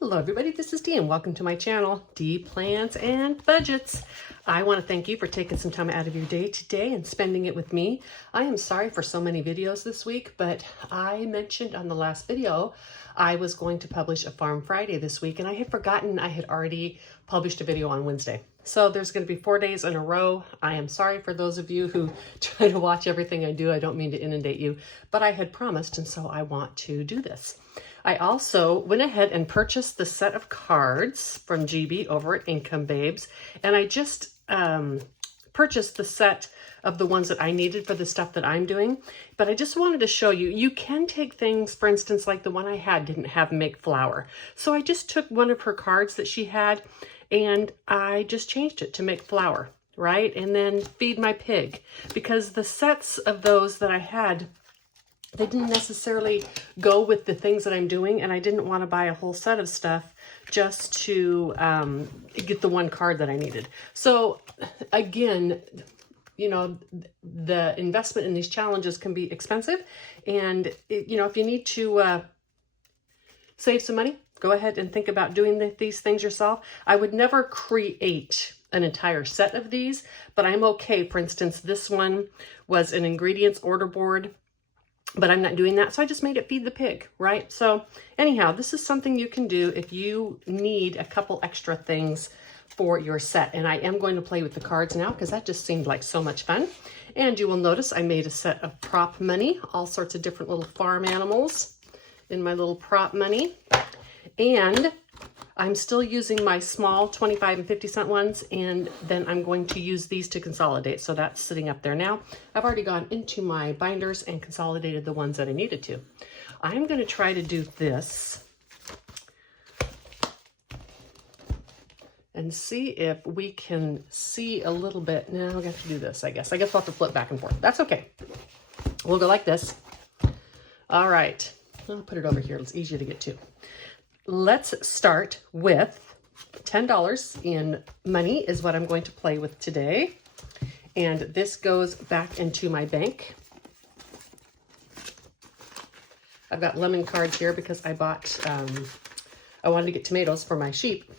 Hello everybody, this is Dee and welcome to my channel, Dee Plans and Budgets. I want to thank you for taking some time out of your day today and spending it with me. I am sorry for so many videos this week, but I mentioned on the last video I was going to publish a Farm Friday this week, and I had forgotten I had already published a video on Wednesday. So there's going to be 4 days in a row. I am sorry for those of you who try to watch everything I do. I don't mean to inundate you, but I had promised, and so I want to do this. I also went ahead and purchased the set of cards from GB over at Income Babes, and I just purchased the set of the ones that I needed for the stuff that I'm doing. But I just wanted to show you, you can take things, for instance, like the one I had didn't have make flour. So I just took one of her cards that she had and I just changed it to make flour, right? And then feed my pig, because the sets of those that I had, they didn't necessarily go with the things that I'm doing, and I didn't want to buy a whole set of stuff just to get the one card that I needed. So again, you know, the investment in these challenges can be expensive, and you know, if you need to save some money, go ahead and think about doing these things yourself. I would never create an entire set of these, but I'm okay. For instance, this one was an ingredients order board, but I'm not doing that, so I just made it feed the pig, right? So anyhow, this is something you can do if you need a couple extra things for your set. And I am going to play with the cards now because that just seemed like so much fun. And you will notice I made a set of prop money, all sorts of different little farm animals in my little prop money. And I'm still using my small 25 and 50 cent ones, and then I'm going to use these to consolidate. So that's sitting up there now. I've already gone into my binders and consolidated the ones that I needed to. I'm going to try to do this and see if we can see a little bit. Now I got to do this, I guess. I guess I'll have to flip back and forth. That's okay. We'll go like this. All right. I'll put it over here. It's easier to get to. Let's start with $10 in money is what I'm going to play with today. And this goes back into my bank. I've got lemon cards here because I bought, I wanted to get tomatoes for my sheep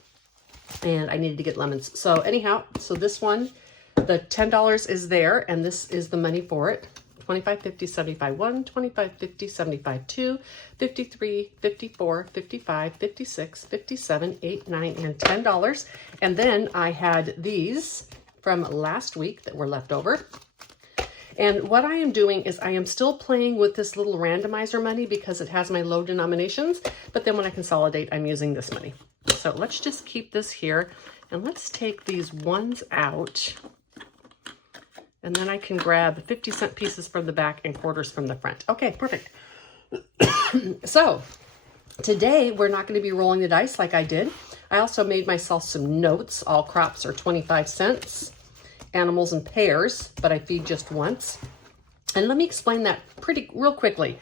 and I needed to get lemons. So anyhow, so this one, the $10 is there, and this is the money for it. 25, 50, 75, 1, 25, 50, 75, 2, 53, 54, 55, 56, 57, 8, 9, and $10. And then I had these from last week that were left over. And what I am doing is I am still playing with this little randomizer money because it has my low denominations, but then when I consolidate, I'm using this money. So let's just keep this here, and let's take these ones out. And then I can grab the 50-cent pieces from the back and quarters from the front. Okay, perfect. So today we're not going to be rolling the dice like I did. I also made myself some notes. All crops are 25 cents. Animals in pairs, but I feed just once. And let me explain that real quickly.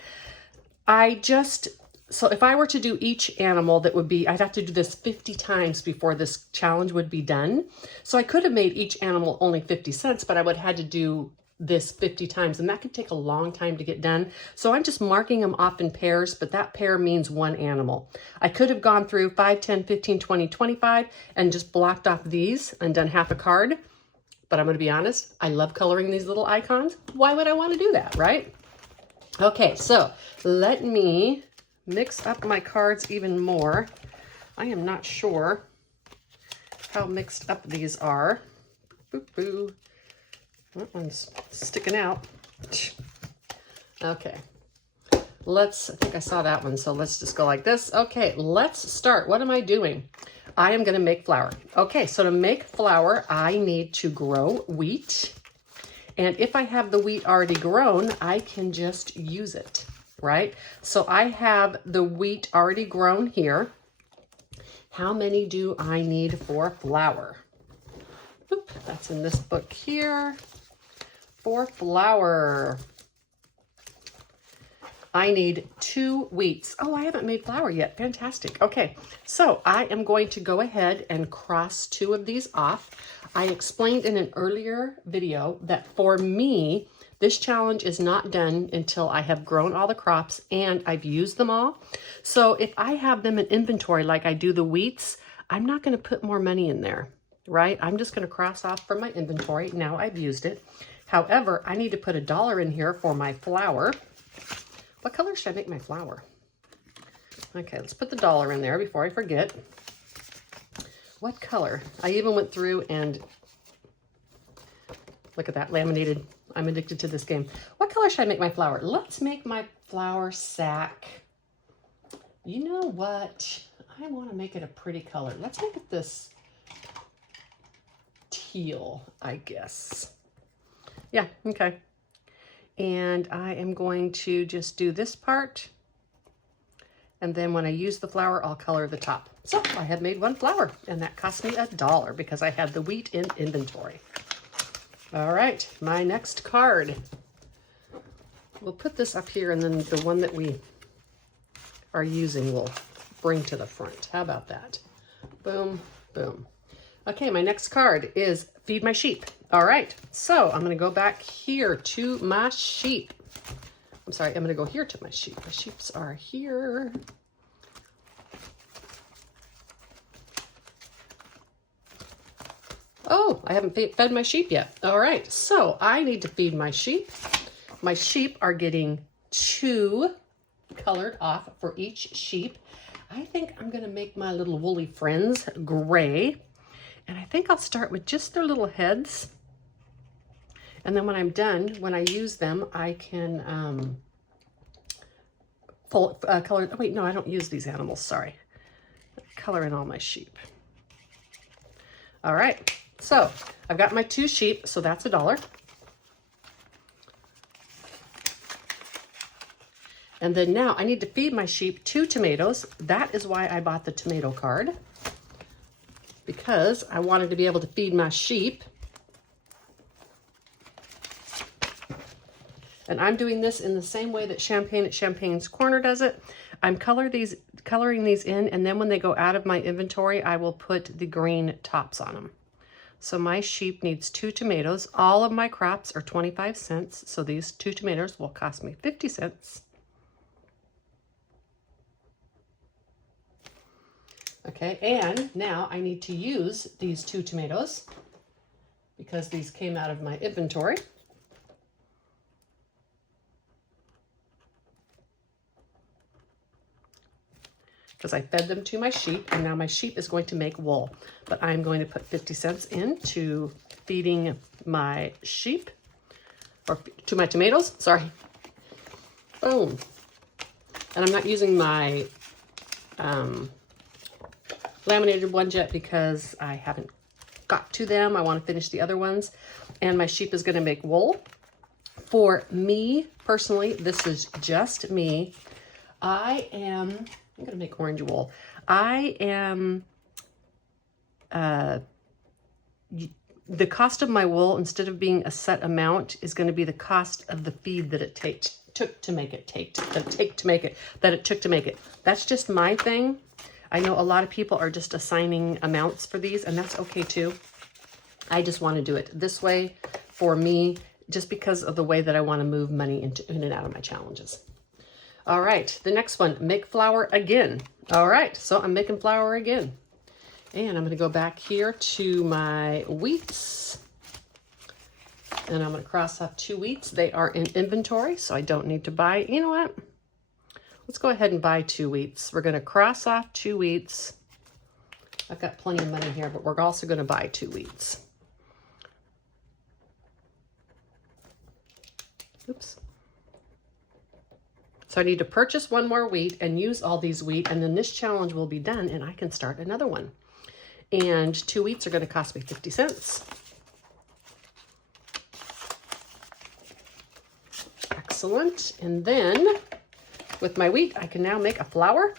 So if I were to do each animal, that would be, I'd have to do this 50 times before this challenge would be done. So I could have made each animal only 50 cents, but I would have had to do this 50 times, and that could take a long time to get done. So I'm just marking them off in pairs, but that pair means one animal. I could have gone through 5, 10, 15, 20, 25 and just blocked off these and done half a card. But I'm going to be honest, I love coloring these little icons. Why would I want to do that, right? Okay, so let me mix up my cards even more. I am not sure how mixed up these are. Boo-boo. That one's sticking out. Okay. I think I saw that one, so let's just go like this. Okay, let's start. What am I doing? I am going to make flour. Okay, so to make flour, I need to grow wheat. And if I have the wheat already grown, I can just use it. Right? So I have the wheat already grown here. How many do I need for flour? Oop, that's in this book here. For flour, I need 2 wheats. Oh, I haven't made flour yet. Fantastic. Okay, so I am going to go ahead and cross 2 of these off. I explained in an earlier video that for me, This challenge is not done until I have grown all the crops and I've used them all. So if I have them in inventory like I do the wheats, I'm not going to put more money in there, right? I'm just going to cross off from my inventory. Now I've used it. However, I need to put $1 in here for my flour. What color should I make my flour? Okay, let's put the $1 in there before I forget. What color? I even went through and look at that, laminated. I'm addicted to this game. What color should I make my flour? Let's make my flour sack. You know what? I want to make it a pretty color. Let's make it this teal, I guess. Yeah, okay. And I am going to just do this part. And then when I use the flour, I'll color the top. So I have made one flour, and that cost me $1 because I had the wheat in inventory. All right, my next card. We'll put this up here, and then the one that we are using we'll bring to the front. How about that? Boom, boom. Okay, my next card is Feed My Sheep. All right, so I'm gonna go back here to my sheep. I'm sorry, I'm gonna go here to my sheep. My sheeps are here. Oh, I haven't fed my sheep yet. All right, so I need to feed my sheep. My sheep are getting 2 colored off for each sheep. I think I'm gonna make my little woolly friends gray. And I think I'll start with just their little heads. And then when I'm done, when I use them, I can color, oh wait, no, I don't use these animals, sorry. Color in all my sheep. All right, so I've got my 2 sheep, so that's $1. And then now I need to feed my sheep 2 tomatoes. That is why I bought the tomato card, because I wanted to be able to feed my sheep. And I'm doing this in the same way that Champagne at Champagne's Corner does it. I'm coloring these in, and then when they go out of my inventory, I will put the green tops on them. So my sheep needs 2 tomatoes. All of my crops are 25 cents, so these 2 tomatoes will cost me 50 cents. Okay, and now I need to use these 2 tomatoes because these came out of my inventory. Because I fed them to my sheep, and now my sheep is going to make wool. But I'm going to put 50 cents into feeding my sheep, or to my tomatoes, sorry. Boom. And I'm not using my laminated ones yet because I haven't got to them. I want to finish the other ones. And my sheep is going to make wool. For me, personally, this is just me. I'm going to make orange wool. The cost of my wool, instead of being a set amount, is going to be the cost of the feed that it took to make it. That's just my thing. I know a lot of people are just assigning amounts for these, and that's okay too. I just want to do it this way for me, just because of the way that I want to move money in and out of my challenges. All right, the next one, make flour again. All right, so I'm making flour again. And I'm going to go back here to my wheats. And I'm going to cross off 2 wheats. They are in inventory, so I don't need to buy. You know what? Let's go ahead and buy 2 wheats. We're going to cross off 2 wheats. I've got plenty of money here, but we're also going to buy 2 wheats. Oops. So I need to purchase 1 more wheat and use all these wheat, and then this challenge will be done and I can start another one. And 2 wheats are going to cost me 50 cents. Excellent. And then with my wheat, I can now make a flour.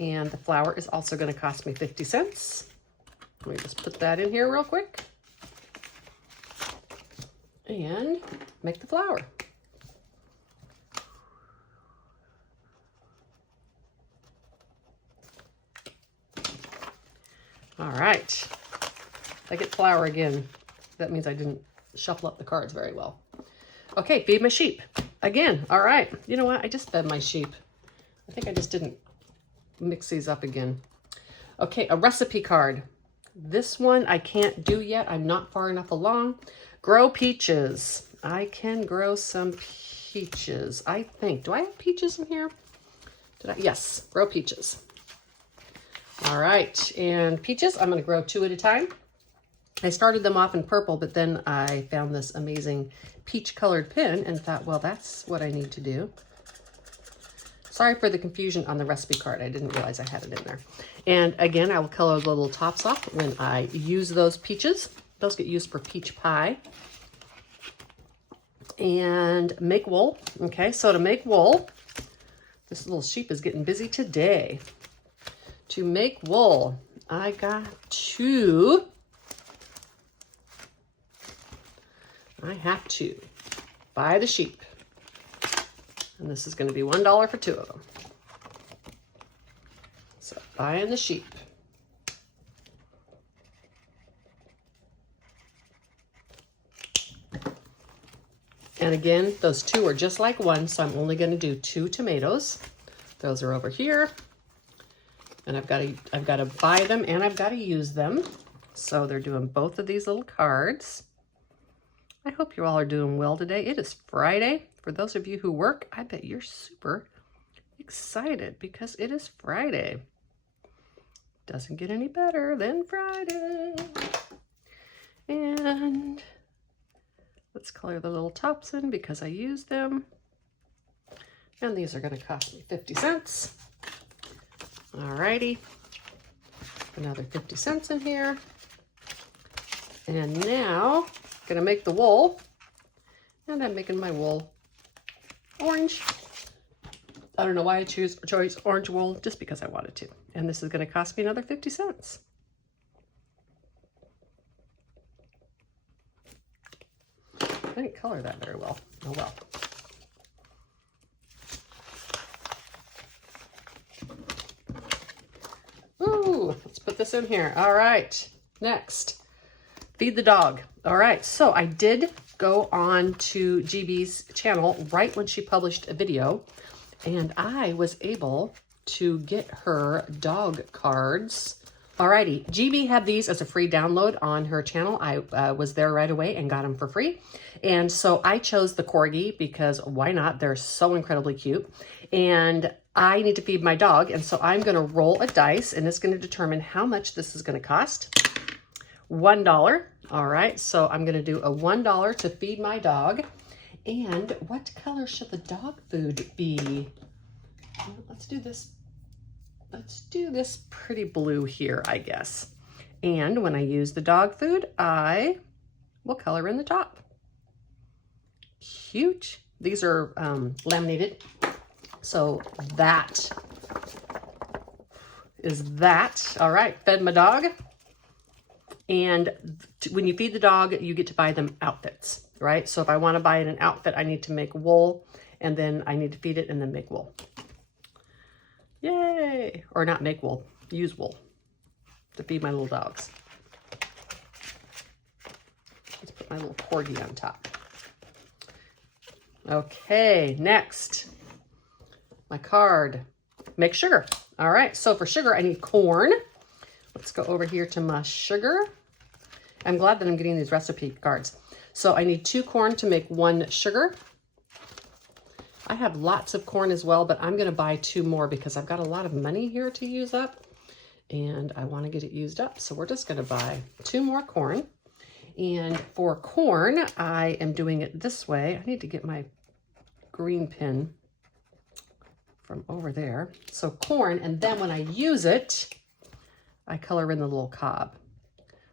And the flour is also going to cost me 50 cents. Let me just put that in here real quick. And make the flour. All right, I get flour again. That means I didn't shuffle up the cards very well. Okay, feed my sheep. Again, all right. You know what? I just fed my sheep. I think I just didn't mix these up again. Okay, a recipe card. This one I can't do yet. I'm not far enough along. Grow peaches. I can grow some peaches, I think. Do I have peaches in here? Did I? Yes, grow peaches. All right, and peaches, I'm going to grow 2 at a time. I started them off in purple, but then I found this amazing peach colored pin and thought, well, that's what I need to do. Sorry for the confusion on the recipe card. I didn't realize I had it in there. And again, I will color the little tops off when I use those peaches. Those get used for peach pie. And make wool. Okay, so to make wool, this little sheep is getting busy today. To make wool, I got to buy the sheep. And this is going to be $1 for 2 of them. So buying the sheep. And again, those 2 are just like 1, so I'm only going to do 2 tomatoes. Those are over here. And I've got to buy them and I've got to use them. So they're doing both of these little cards. I hope you all are doing well today. It is Friday. For those of you who work, I bet you're super excited because it is Friday. Doesn't get any better than Friday. And let's color the little tops in because I used them. And these are going to cost me 50 cents. Alrighty. Another 50 cents in here. And now gonna make the wool, and I'm making my wool orange. I don't know why I chose orange wool, just because I wanted to. And this is gonna cost me another 50 cents. I didn't color that very well. Oh well. Ooh, let's put this in here. All right, next. Feed the dog. All right, so I did go on to GB's channel right when she published a video, and I was able to get her dog cards. Alrighty, GB had these as a free download on her channel. I was there right away and got them for free. And so I chose the Corgi because why not? They're so incredibly cute. And I need to feed my dog, and so I'm gonna roll a dice, and it's gonna determine how much this is gonna cost. $1. All right, so I'm gonna do a $1 to feed my dog. And what color should the dog food be? Well, let's do this. Let's do this pretty blue here, I guess. And when I use the dog food, I will color in the top. Cute. These are laminated. So that is that. All right, fed my dog. And when you feed the dog, you get to buy them outfits, right? So if I want to buy it an outfit, I need to make wool, and then I need to feed it and then make wool. Yay! Or not make wool, use wool to feed my little dogs. Let's put my little Corgi on top. Okay, next. My card. Make sugar. All right, so for sugar, I need corn. Let's go over here to my sugar. I'm glad that I'm getting these recipe cards. So I need 2 corn to make 1 sugar. I have lots of corn as well, but I'm gonna buy 2 more because I've got a lot of money here to use up and I wanna get it used up. So we're just gonna buy 2 more corn. And for corn, I am doing it this way. I need to get my green pin from over there. So corn, and then when I use it, I color in the little cob.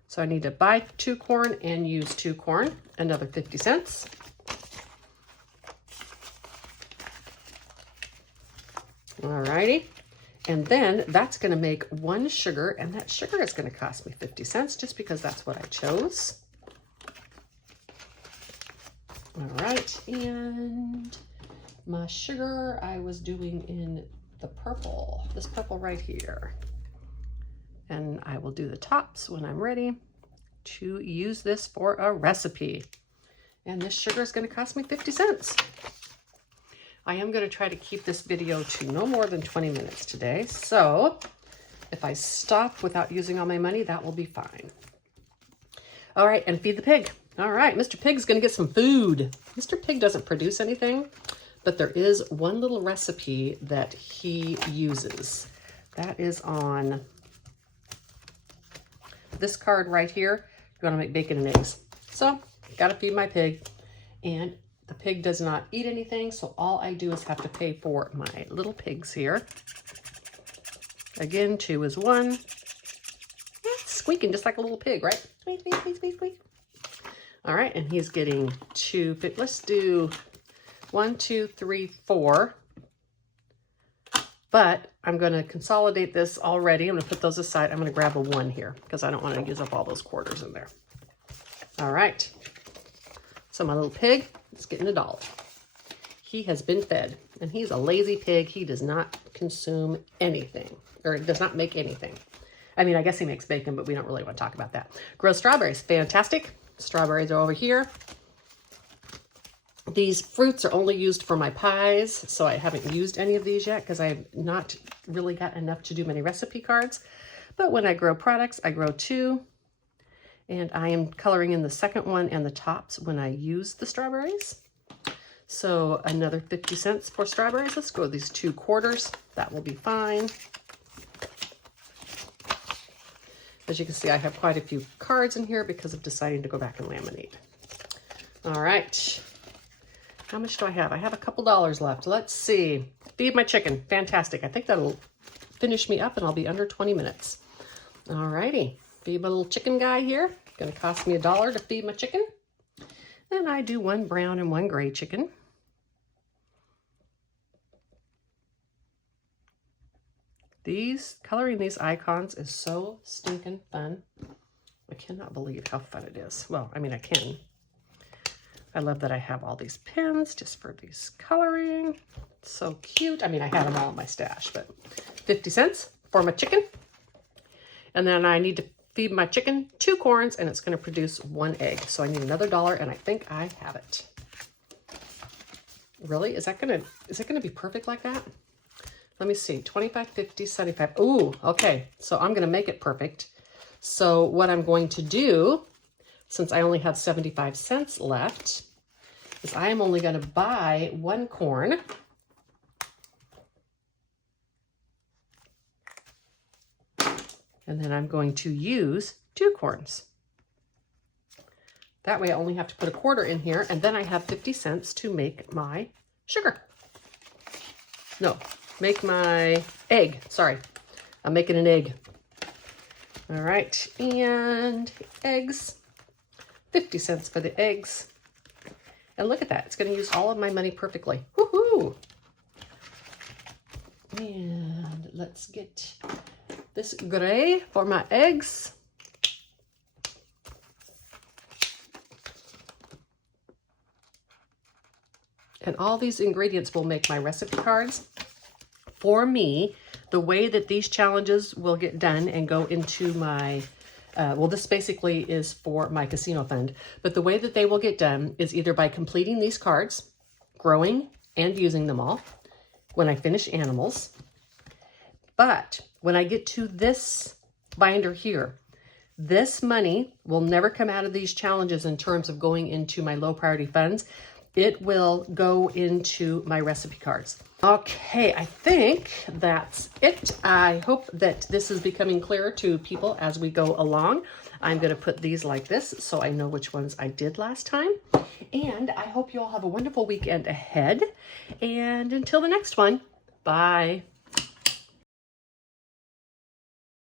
So I need to buy 2 corn and use 2 corn, another 50 cents. Alrighty, and then that's gonna make 1 sugar, and that sugar is gonna cost me 50 cents just because that's what I chose. All right, and my sugar I was doing in the purple, this purple right here. And I will do the tops when I'm ready to use this for a recipe. And this sugar is going to cost me 50 cents. I am going to try to keep this video to no more than 20 minutes today. So if I stop without using all my money, that will be fine. All right, and feed the pig. All right, Mr. Pig's going to get some food. Mr. Pig doesn't produce anything, but there is one little recipe that he uses. That is on this card right here. You want to make bacon and eggs. So, got to feed my pig. And the pig does not eat anything, so all I do is have to pay for my little pigs here. Again, 2 is 1. It's squeaking just like a little pig, right? Squeak, squeak, squeak, squeak, squeak. All right, and he's getting 2. Let's do 1, 2, 3, 4. But I'm going to consolidate this already. I'm going to put those aside. I'm going to grab a 1 here because I don't want to use up all those quarters in there. All right. So my little pig is getting $1. He has been fed, and he's a lazy pig. He does not consume anything, or does not make anything. I mean, I guess he makes bacon, but we don't really want to talk about that. Grow strawberries. Fantastic. Strawberries are over here. These fruits are only used for my pies, so I haven't used any of these yet because I have not really got enough to do many recipe cards. But when I grow products, I grow 2. And I am coloring in the second one and the tops when I use the strawberries. So another 50 cents for strawberries. Let's go with these 2 quarters. That will be fine. As you can see, I have quite a few cards in here because of deciding to go back and laminate. All right. How much do I have? I have a couple dollars left. Let's see. Feed my chicken. Fantastic. I think that'll finish me up and I'll be under 20 minutes. All righty. Feed my little chicken guy here. Going to cost me $1 to feed my chicken. And I do 1 brown and 1 gray chicken. Coloring these icons is so stinking fun. I cannot believe how fun it is. Well, I mean, I can. I love that I have all these pins just for these coloring. So cute. I mean, I had them all in my stash, but 50 cents for my chicken. And then I need to feed my chicken 2 corns, and it's going to produce 1 egg. So I need another $1, and I think I have it. Really? Is that going to be perfect like that? Let me see. 25, 50, 75. Ooh, okay. So I'm going to make it perfect. So what I'm going to do, since I only have 75 cents left, is I am only going to buy 1 corn. And then I'm going to use 2 corns. That way I only have to put a quarter in here, and then I have 50 cents to make my sugar. No, make my egg. Sorry, I'm making an egg. All right, and eggs. 50 cents for the eggs. And look at that. It's going to use all of my money perfectly. Woohoo! And let's get this gray for my eggs. And all these ingredients will make my recipe cards. For me, the way that these challenges will get done and go into my, well, this basically is for my casino fund, but the way that they will get done is either by completing these cards, growing and using them all when I finish animals. But when I get to this binder here, this money will never come out of these challenges in terms of going into my low priority funds. It will go into my recipe cards. Okay, I think that's it. I hope that this is becoming clearer to people as we go along. I'm going to put these like this so I know which ones I did last time. And I hope you all have a wonderful weekend ahead. And until the next one, bye.